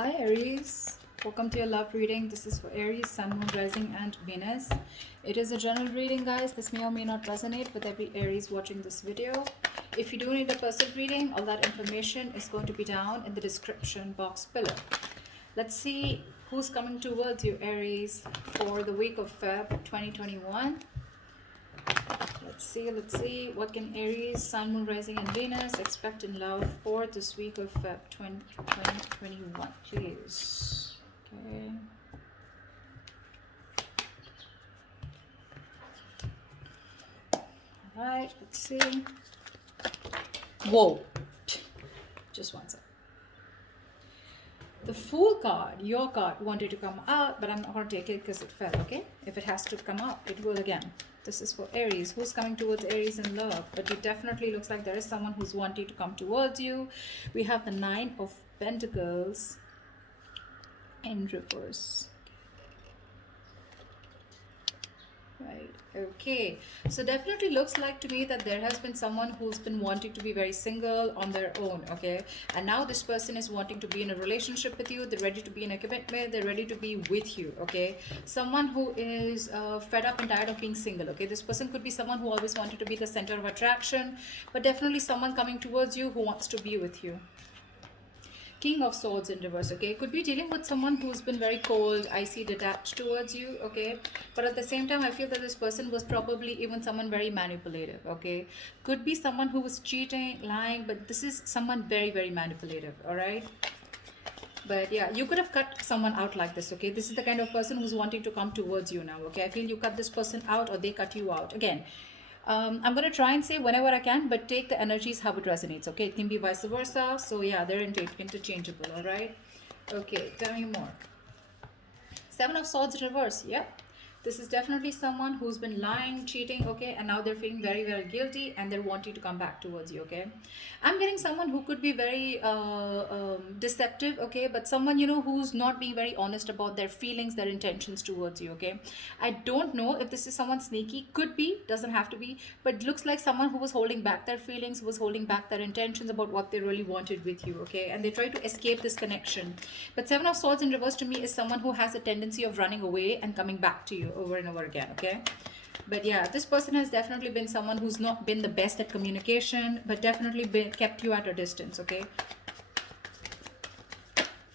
Hi Aries, welcome to your love reading. This is for Aries, Sun, Moon, Rising and Venus. It is a general reading, guys. This may or may not resonate with every Aries watching this video. If you do need a personal reading, all that information is going to be down in the description box below. Let's see who's coming towards you, Aries, for the week of Feb 2021. Let's see what can Aries, Sun, Moon, Rising and Venus expect in love for this week of Feb 2021, please. Okay. All right, let's see. Whoa, just one second. The Fool card, your card, wanted to come out, but I'm not going to take it because it fell, okay? If it has to come out, it will again. This is for Aries. Who's coming towards Aries in love? But it definitely looks like there is someone who's wanting to come towards you. We have the Nine of Pentacles in reverse. Right, okay, so definitely looks like to me that there has been someone who's been wanting to be very single on their own, okay, and now this person is wanting to be in a relationship with you. They're ready to be in a commitment. They're ready to be with you, okay. Someone who is fed up and tired of being single, okay. This person could be someone who always wanted to be the center of attraction, but definitely someone coming towards you who wants to be with you. King of Swords in reverse, okay. Could be dealing with someone who's been very cold, icy, detached towards you, okay. But at the same time, I feel that this person was probably even someone very manipulative, okay. Could be someone who was cheating, lying, but this is someone very, very manipulative, all right. But yeah, you could have cut someone out like this, okay. This is the kind of person who's wanting to come towards you now, okay. I feel you cut this person out or they cut you out. Again, I'm going to try and say whenever I can, but take the energies how it resonates, okay? It can be vice versa. So yeah, they're interchangeable, all right? Okay, tell me more. Seven of Swords reverse, yep. This is definitely someone who's been lying, cheating, okay, and now they're feeling very, very guilty and they're wanting to come back towards you, okay. I'm getting someone who could be very deceptive, okay, but someone, you know, who's not being very honest about their feelings, their intentions towards you, okay. I don't know if this is someone sneaky, could be, doesn't have to be, but looks like someone who was holding back their feelings, who was holding back their intentions about what they really wanted with you, okay, and they try to escape this connection. But Seven of Swords in reverse to me is someone who has a tendency of running away and coming back to you over and over again, okay. But yeah, this person has definitely been someone who's not been the best at communication, but definitely kept you at a distance, okay.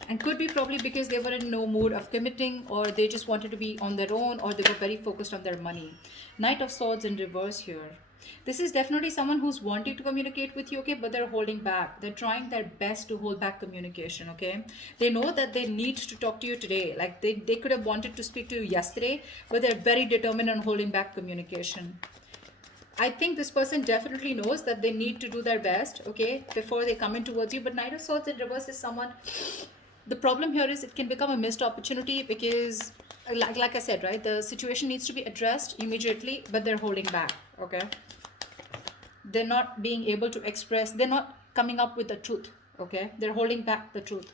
And could be probably because they were in no mood of committing, or they just wanted to be on their own, or they were very focused on their money. Knight of Swords in reverse here. This is definitely someone who's wanting to communicate with you, okay, but they're holding back. They're trying their best to hold back communication, okay. They know that they need to talk to you today. Like they could have wanted to speak to you yesterday, but they're very determined on holding back communication. I think this person definitely knows that they need to do their best, okay, before they come in towards you. But Knight of Swords in reverse is someone, the problem here is it can become a missed opportunity because like I said, right, the situation needs to be addressed immediately, but they're holding back, okay. They're not being able to express, they're not coming up with the truth, okay. They're holding back the truth.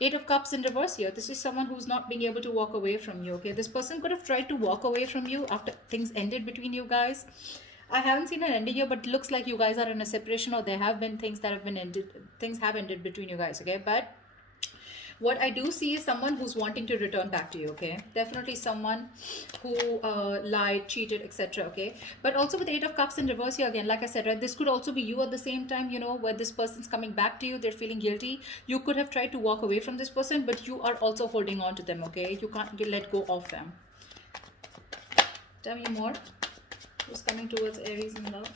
Eight of Cups in reverse here. This is someone who's not being able to walk away from you, okay. This person could have tried to walk away from you after things ended between you guys. I haven't seen an ending here, but looks like you guys are in a separation, or there have been things that have been ended, things have ended between you guys, okay. But what I do see is someone who's wanting to return back to you, okay. Definitely someone who lied, cheated, etc., okay. But also with Eight of Cups in reverse here again, like I said, right, this could also be you at the same time, you know, where this person's coming back to you, they're feeling guilty. You could have tried to walk away from this person, but you are also holding on to them, okay. You can't let go of them. Tell me more. Who's coming towards Aries in love?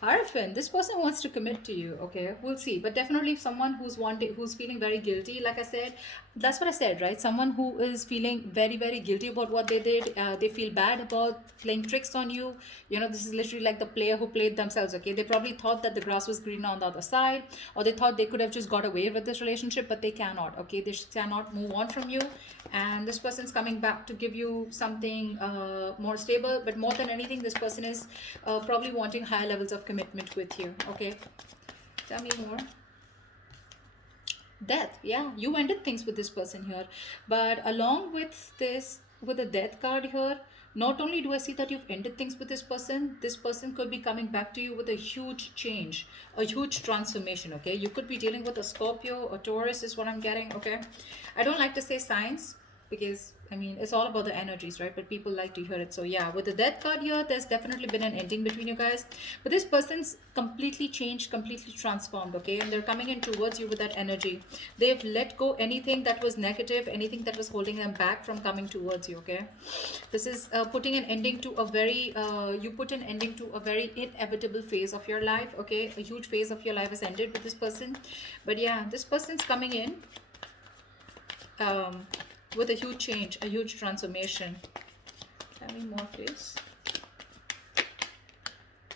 Hierophant, this person wants to commit to you, okay. We'll see, but definitely someone who's wanting, who's feeling very guilty. Like I said, that's what I said, right? Someone who is feeling very, very guilty about what they did. They feel bad about playing tricks on you. You know, this is literally like the player who played themselves, okay. They probably thought that the grass was greener on the other side, or they thought they could have just got away with this relationship, but they cannot, okay. They cannot move on from you, and this person's coming back to give you something more stable. But more than anything, this person is probably wanting higher levels of commitment with you, okay. Tell me more. Death, yeah, you ended things with this person here, but along with this, with the Death card here, Not only do I see that you've ended things with this person could be coming back to you with a huge change, a huge transformation, okay? You could be dealing with a Scorpio or Taurus, is what I'm getting, okay? I don't like to say signs because I mean it's all about the energies, right? But people like to hear it. So yeah, with the death card here, there's definitely been an ending between you guys. But this person's completely changed, completely transformed, okay? And they're coming in towards you with that energy. They've let go anything that was negative, anything that was holding them back from coming towards you, okay? This is putting an ending to a very you put an ending to a very inevitable phase of your life, okay? A huge phase of your life is ended with this person. But yeah, this person's coming in um, with a huge change, a huge transformation. Tell me more, please.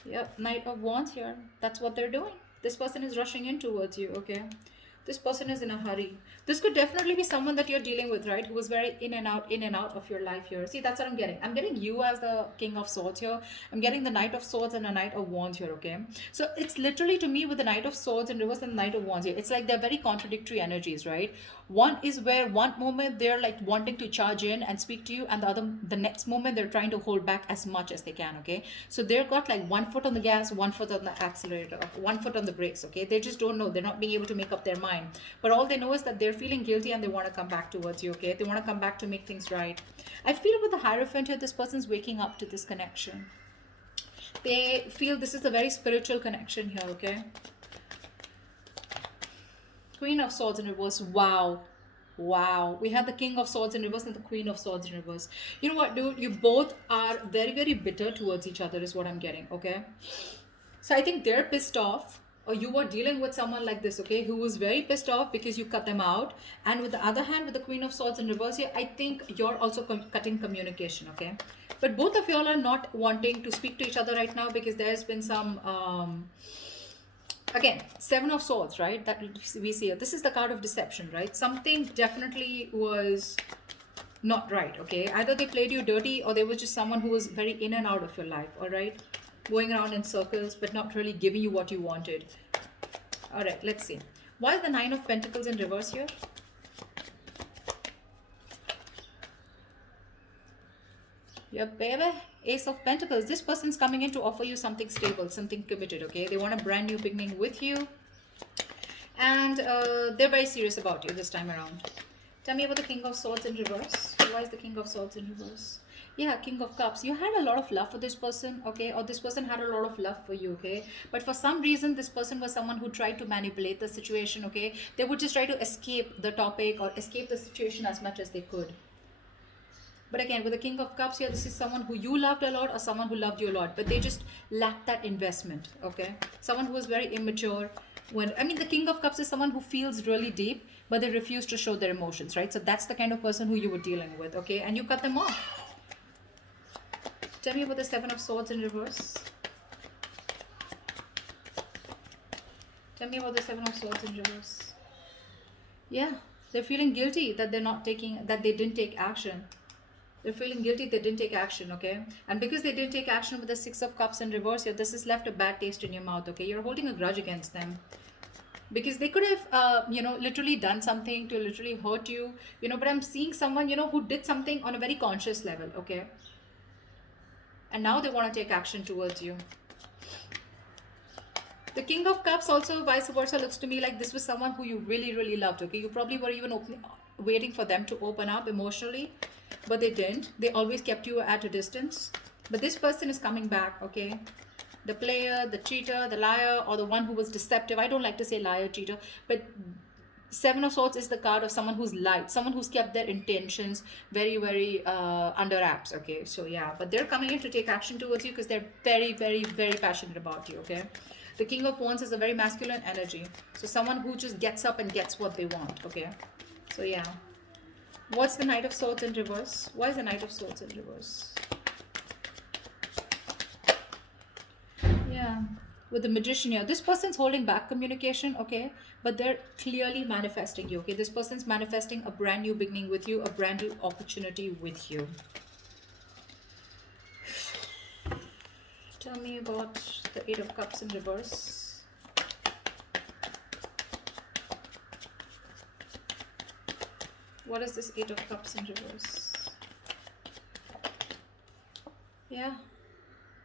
Yep, Knight of Wands here. That's what they're doing. This person is rushing in towards you, okay? This person is in a hurry. This could definitely be someone that you're dealing with, right? Who is very in and out of your life here. See, that's what I'm getting. I'm getting you as the King of Swords here. I'm getting the Knight of Swords and a Knight of Wands here, okay? So it's literally to me with the Knight of Swords in reverse and the Knight of Wands here. It's like they're very contradictory energies, right? One is where one moment they're like wanting to charge in and speak to you, and the next moment they're trying to hold back as much as they can, okay? So they've got like 1 foot on the gas, 1 foot on the accelerator, 1 foot on the brakes, okay? They just don't know. They're not being able to make up their mind. But all they know is that they're feeling guilty and they want to come back towards you, okay? They want to come back to make things right. I feel with the Hierophant here, this person's waking up to this connection. They feel this is a very spiritual connection here, okay? Queen of Swords in reverse. Wow. Wow. We have the King of Swords in reverse and the Queen of Swords in reverse. You know what, dude? You both are very, very bitter towards each other is what I'm getting, okay? So I think they're pissed off, or you are dealing with someone like this, okay, who was very pissed off because you cut them out. And with the other hand, with the Queen of Swords in reverse here, I think you're also cutting communication, okay? But both of y'all are not wanting to speak to each other right now because there's been some again, Seven of Swords, right? That we see here. This is the card of deception, right? Something definitely was not right, okay? Either they played you dirty or there was just someone who was very in and out of your life, all right? Going around in circles but not really giving you what you wanted. All right, let's see. Why is the Nine of Pentacles in reverse here? Yep, baby. Ace of Pentacles. This person's coming in to offer you something stable, something committed, okay? They want a brand new beginning with you. And they're very serious about you this time around. Tell me about the King of Swords in reverse. Why is the King of Swords in reverse? Yeah, King of Cups. You had a lot of love for this person, okay? Or this person had a lot of love for you, okay? But for some reason, this person was someone who tried to manipulate the situation, okay? They would just try to escape the topic or escape the situation as much as they could. But again, with the King of Cups here, this is someone who you loved a lot or someone who loved you a lot, but they just lacked that investment, okay? Someone who was very immature. I mean, the King of Cups is someone who feels really deep, but they refuse to show their emotions, right? So that's the kind of person who you were dealing with, okay? And you cut them off. Tell me about the Seven of Swords in reverse. Tell me about the Seven of Swords in reverse. Yeah, they're feeling guilty that they didn't take action. They're feeling guilty they didn't take action, okay? And because they didn't take action with the Six of Cups in reverse here, this has left a bad taste in your mouth, okay? You're holding a grudge against them. Because they could have, literally done something to literally hurt you, but I'm seeing someone, who did something on a very conscious level, okay? And now they want to take action towards you. The King of Cups also, vice versa, looks to me like this was someone who you really, really loved, okay? You probably were even waiting for them to open up emotionally, but they didn't. They always kept you at a distance. But this person is coming back, okay? The player, the cheater, the liar, or the one who was deceptive. I don't like to say liar, cheater, but Seven of Swords is the card of someone who's lied, someone who's kept their intentions very, very under wraps, okay? So yeah, but they're coming in to take action towards you because they're very, very, very passionate about you, okay? The King of Wands is a very masculine energy. So someone who just gets up and gets what they want, okay? So yeah. What's the Knight of Swords in reverse? Why is the Knight of Swords in reverse? Yeah. With the Magician here, this person's holding back communication, okay? But they're clearly manifesting you, okay? This person's manifesting a brand new beginning with you, a brand new opportunity with you. Tell me about the Eight of Cups in reverse. What is this Eight of Cups in reverse? Yeah,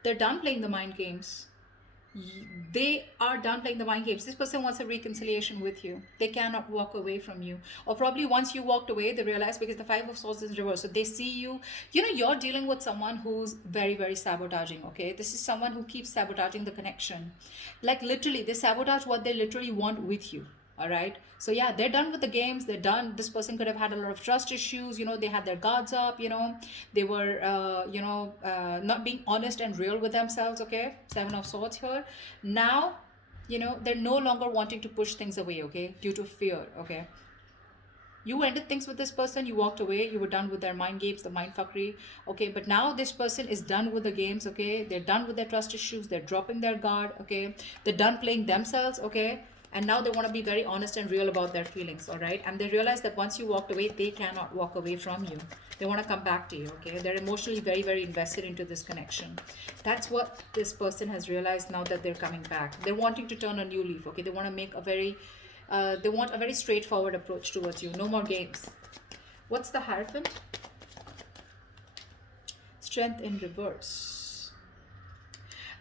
they're done playing the mind games. They are done playing the mind games. This person wants a reconciliation with you. They cannot walk away from you. Or probably once you walked away, they realize, because the Five of Swords is in reverse. So they see you, you're dealing with someone who's very, very sabotaging, okay? This is someone who keeps sabotaging the connection. Like literally, they sabotage what they literally want with you. All right, so yeah, they're done with the games. They're done. This person could have had a lot of trust issues, they had their guards up, they were not being honest and real with themselves. Okay, Seven of Swords here. Now, they're no longer wanting to push things away, okay, due to fear. Okay, you ended things with this person, you walked away, you were done with their mind games, the mind fuckery. Okay, but now this person is done with the games. Okay, they're done with their trust issues, they're dropping their guard. Okay, they're done playing themselves. Okay, and now they want to be very honest and real about their feelings. All right, and they realize that once you walked away, they cannot walk away from you. They want to come back to you. Okay, they're emotionally very, very invested into this connection. That's what this person has realized now, that they're coming back. They're wanting to turn a new leaf. Okay, they want to make a very they want a very straightforward approach towards you. No more games. What's the Hierophant? Strength in reverse.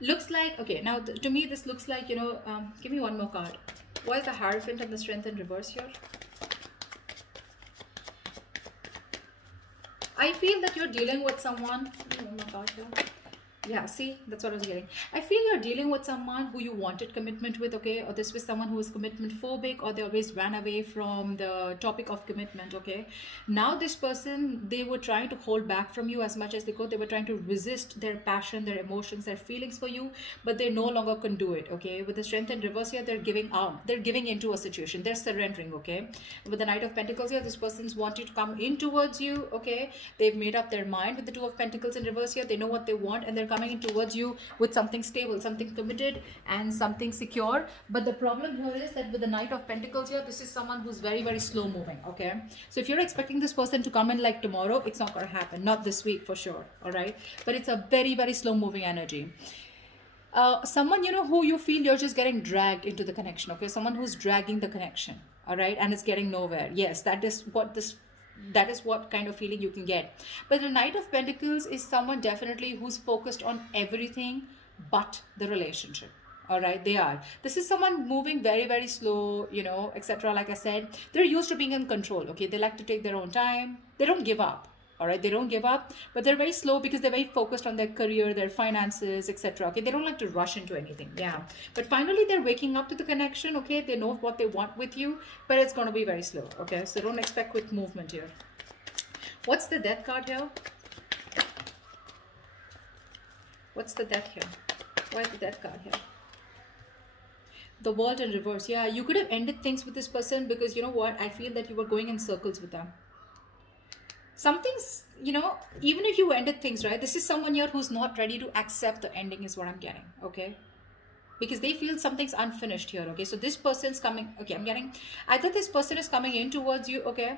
Looks like, okay, now to me this looks like, give me one more card. Why is the Hierophant and the Strength in reverse here? I feel that you're dealing with someone. Give me one more card here. Yeah, see, that's what I was getting. I feel you're dealing with someone who you wanted commitment with, okay? Or this was someone who was commitment phobic, or they always ran away from the topic of commitment, okay? Now this person, they were trying to hold back from you as much as they could. They were trying to resist their passion, their emotions, their feelings for you, but they no longer can do it, okay? With the Strength in reverse here, they're giving out. They're giving into a situation. They're surrendering, okay? With the Knight of Pentacles here, this person's wanting to come in towards you, okay? They've made up their mind. With the Two of Pentacles in reverse here, they know what they want, and they're coming in towards you with something stable, something committed, and something secure. But the problem here is that with the Knight of Pentacles here, this is someone who's very, very slow moving. Okay, so if you're expecting this person to come in like tomorrow, it's not going to happen. Not this week for sure. All right, but it's a very, very slow moving energy. Someone, who you feel you're just getting dragged into the connection. Okay, someone who's dragging the connection. All right, and it's getting nowhere. Yes, that is what kind of feeling you can get. But the Knight of Pentacles is someone definitely who's focused on everything but the relationship. All right, they are. This is someone moving very, very slow, etc. Like I said, they're used to being in control. Okay, they like to take their own time. They don't give up. All right, they don't give up, but they're very slow because they're very focused on their career, their finances, etc. Okay, they don't like to rush into anything. Yeah, but finally they're waking up to the connection. Okay, they know what they want with you, but it's going to be very slow. Okay, so don't expect quick movement here. What's the Death card here? What's the Death here? Why is the Death card here? The World in reverse. Yeah, you could have ended things with this person because you know what? I feel that you were going in circles with them. Something's, even if you ended things, right? This is someone here who's not ready to accept the ending is what I'm getting, okay? Because they feel something's unfinished here, okay? So this person's coming, okay, I'm getting, either this person is coming in towards you, okay?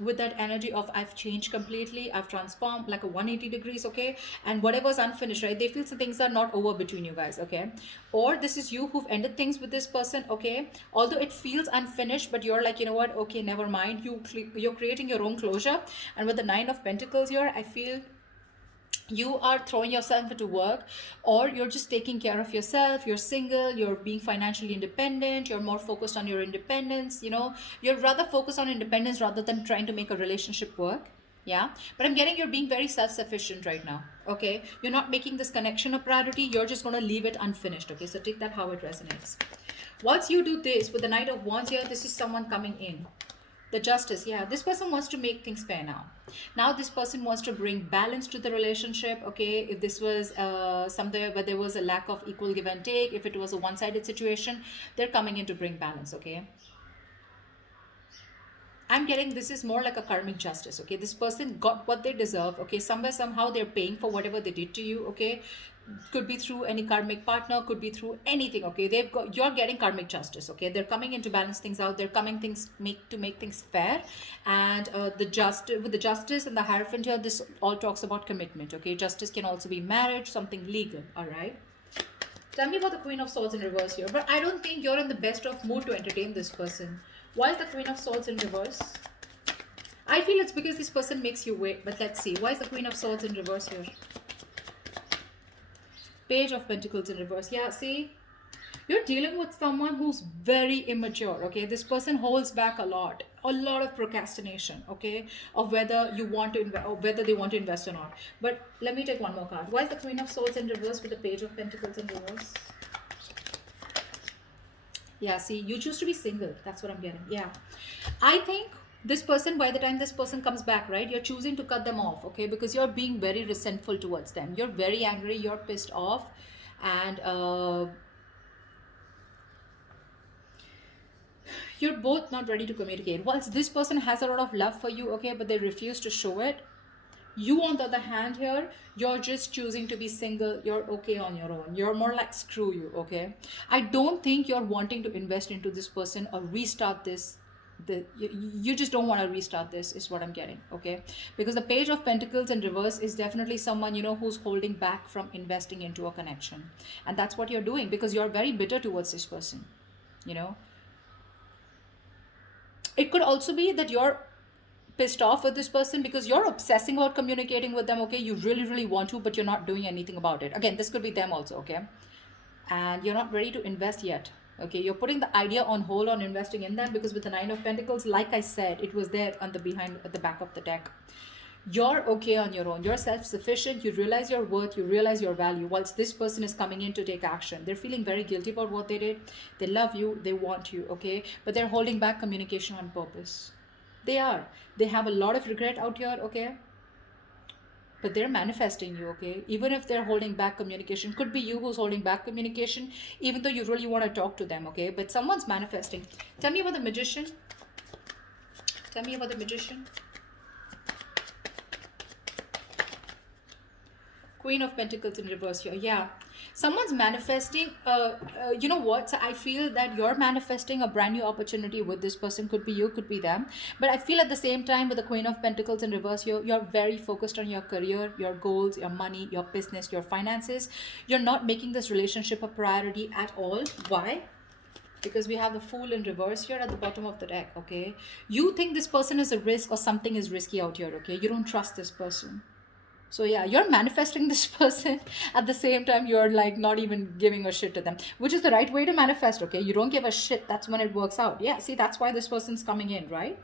With that energy of I've changed completely, I've transformed like a 180 degrees, okay? And whatever's unfinished, right? They feel some things are not over between you guys, okay? Or this is you who've ended things with this person, okay? Although it feels unfinished, but you're like, you know what? Okay, never mind. You're creating your own closure. And with the Nine of Pentacles here, I feel you are throwing yourself into work, or you're just taking care of yourself. You're single, you're being financially independent, you're more focused on your independence, you're rather focused on independence rather than trying to make a relationship work. Yeah, but I'm getting you're being very self-sufficient right now. Okay, you're not making this connection a priority, you're just going to leave it unfinished. Okay, so take that how it resonates. Once you do this with the Knight of Wands here, this is someone coming in. The Justice, yeah, this person wants to make things fair now. Now this person wants to bring balance to the relationship, okay? If this was somewhere where there was a lack of equal give and take, if it was a one-sided situation, they're coming in to bring balance, okay? I'm getting this is more like a karmic justice, okay? This person got what they deserve, okay? Somewhere, somehow they're paying for whatever they did to you, okay? Could be through any karmic partner, could be through anything, okay? You're getting karmic justice, okay? They're coming in to balance things out. They're coming to make things fair. And with the Justice and the Hierophant here, this all talks about commitment, okay? Justice can also be marriage, something legal, all right? Tell me about the Queen of Swords in reverse here. But I don't think you're in the best of mood to entertain this person. Why is the Queen of Swords in reverse? I feel it's because this person makes you wait. But let's see. Why is the Queen of Swords in reverse here? Page of Pentacles in reverse. Yeah, see, you're dealing with someone who's very immature. Okay, this person holds back a lot of procrastination. Okay, of whether you want to invest or whether they want to invest or not. But let me take one more card. Why is the Queen of Swords in reverse with the Page of Pentacles in reverse? Yeah, see, you choose to be single. That's what I'm getting. Yeah. I think this person, by the time this person comes back, right, you're choosing to cut them off, okay? Because you're being very resentful towards them. You're very angry, you're pissed off, and you're both not ready to communicate. Whilst this person has a lot of love for you, okay, but they refuse to show it. You, on the other hand, here, you're just choosing to be single. You're okay on your own. You're more like, screw you, okay? I don't think you're wanting to invest into this person or restart this. You just don't want to restart this, is what I'm getting, okay? Because the Page of Pentacles in reverse is definitely someone, you know, who's holding back from investing into a connection. And that's what you're doing because you're very bitter towards this person, you know? It could also be that you're pissed off with this person because you're obsessing about communicating with them, okay? You really, really want to, but you're not doing anything about it. Again, this could be them also, okay? And you're not ready to invest yet, okay? You're putting the idea on hold on investing in them because with the Nine of Pentacles, like I said, it was there on the behind at the back of the deck. You're okay on your own. You're self-sufficient. You realize your worth. You realize your value. Whilst this person is coming in to take action, they're feeling very guilty about what they did. They love you. They want you, okay? But they're holding back communication on purpose. They are. They have a lot of regret out here, okay? But they're manifesting you, okay? Even if they're holding back communication, could be you who's holding back communication, even though you really want to talk to them, okay? But someone's manifesting. Tell me about the Magician. Tell me about the Magician. Queen of Pentacles in reverse here. Yeah. Someone's manifesting, you know what? So I feel that you're manifesting a brand new opportunity with this person. Could be you, could be them. But I feel at the same time with the Queen of Pentacles in reverse, you're very focused on your career, your goals, your money, your business, your finances. You're not making this relationship a priority at all. Why? Because we have the Fool in reverse here at the bottom of the deck, okay? You think this person is a risk or something is risky out here, okay? You don't trust this person. So yeah, you're manifesting this person. At the same time, you're like not even giving a shit to them, which is the right way to manifest, okay? You don't give a shit. That's when it works out. Yeah, see, that's why this person's coming in, right?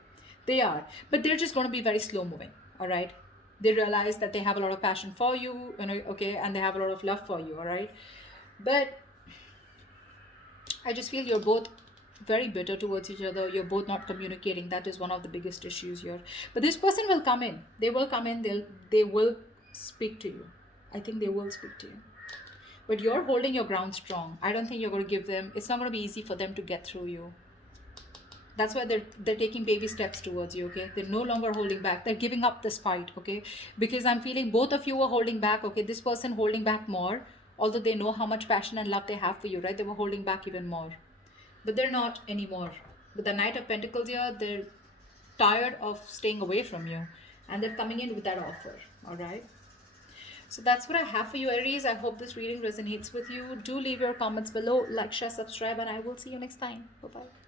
They are. But they're just going to be very slow moving, all right? They realize that they have a lot of passion for you, okay? And they have a lot of love for you, all right? But I just feel you're both very bitter towards each other. You're both not communicating. That is one of the biggest issues here. But this person will come in. They will come in. They will speak to you. I think they will speak to you. But you're holding your ground strong. I don't think you're going to give them. It's not going to be easy for them to get through you. That's why they're taking baby steps towards you, okay? They're no longer holding back. They're giving up this fight, okay? Because I'm feeling both of you are holding back, okay? This person holding back more, although they know how much passion and love they have for you, right? They were holding back even more. But they're not anymore. With the Knight of Pentacles here, they're tired of staying away from you. And they're coming in with that offer, all right? So that's what I have for you, Aries. I hope this reading resonates with you. Do leave your comments below, like, share, subscribe, and I will see you next time. Bye-bye.